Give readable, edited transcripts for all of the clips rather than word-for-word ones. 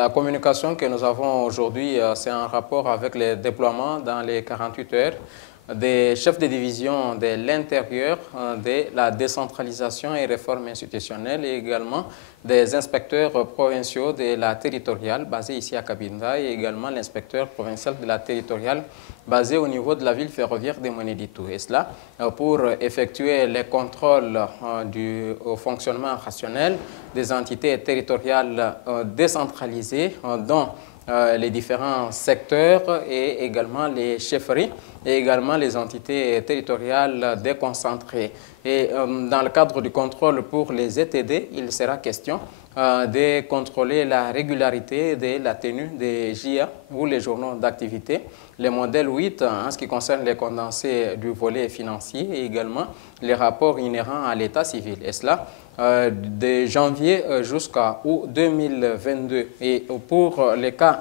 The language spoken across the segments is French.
La communication que nous avons aujourd'hui, c'est en rapport avec les déploiements dans les 48 heures des chefs de division de l'intérieur, de la décentralisation et réforme institutionnelle et également des inspecteurs provinciaux de la territoriale basés ici à Cabinda et également l'inspecteur provincial de la territoriale basé au niveau de la ville ferroviaire de Moneditou. Et cela pour effectuer les contrôles du fonctionnement rationnel des entités territoriales décentralisées dont les différents secteurs et également les chefferies et également les entités territoriales déconcentrées. Et dans le cadre du contrôle pour les ETD, il sera question de contrôler la régularité de la tenue des JA ou les journaux d'activité, les modèles 8 en ce qui concerne les condensés du volet financier et également les rapports inhérents à l'état civil. Et cela de janvier jusqu'à août 2022. Et pour les cas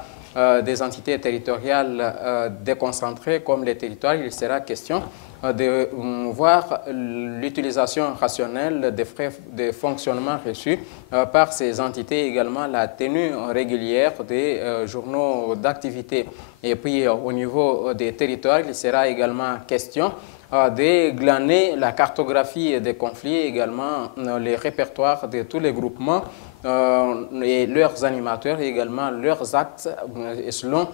des entités territoriales déconcentrées comme les territoires, il sera question de voir l'utilisation rationnelle des frais de fonctionnement reçus par ces entités, également la tenue régulière des journaux d'activité. Et puis au niveau des territoires, il sera également question de glaner la cartographie des conflits, également les répertoires de tous les groupements et leurs animateurs, et également leurs actes selon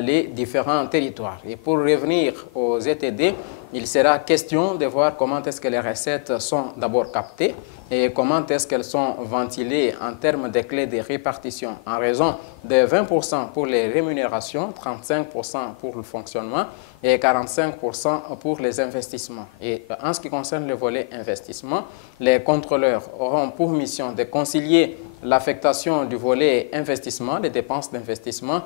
les différents territoires. Et pour revenir aux ETD, il sera question de voir comment est-ce que les recettes sont d'abord captées et comment est-ce qu'elles sont ventilées en termes de clés de répartition en raison de 20% pour les rémunérations, 35% pour le fonctionnement et 45% pour les investissements. Et en ce qui concerne le volet investissement, les contrôleurs auront pour mission de concilier l'affectation du volet investissement, les dépenses d'investissement,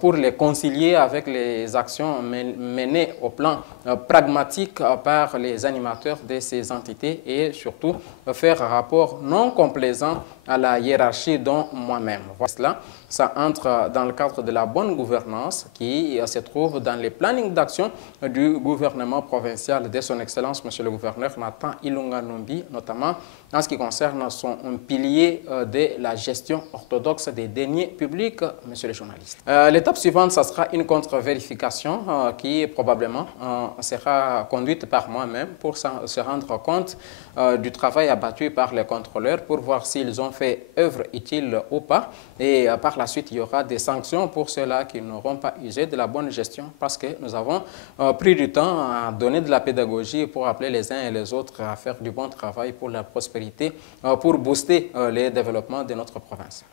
pour les concilier avec les actions menées au plan pragmatique par les animateurs de ces entités et surtout faire un rapport non complaisant à la hiérarchie dont moi-même. Voilà, ça entre dans le cadre de la bonne gouvernance qui se trouve dans les plannings d'action du gouvernement provincial de son Excellence, Monsieur le Gouverneur Nathan Ilunga Numbi, notamment en ce qui concerne son pilier de la gestion orthodoxe des deniers publics, Monsieur le journaliste. L'étape suivante, ça sera une contre-vérification qui probablement sera conduite par moi-même pour se rendre compte du travail abattu par les contrôleurs pour voir s'ils ont fait œuvre utile ou pas. Et par la suite, il y aura des sanctions pour ceux-là qui n'auront pas usé de la bonne gestion parce que nous avons pris du temps à donner de la pédagogie pour appeler les uns et les autres à faire du bon travail pour la prospérité, pour booster les développements de notre province.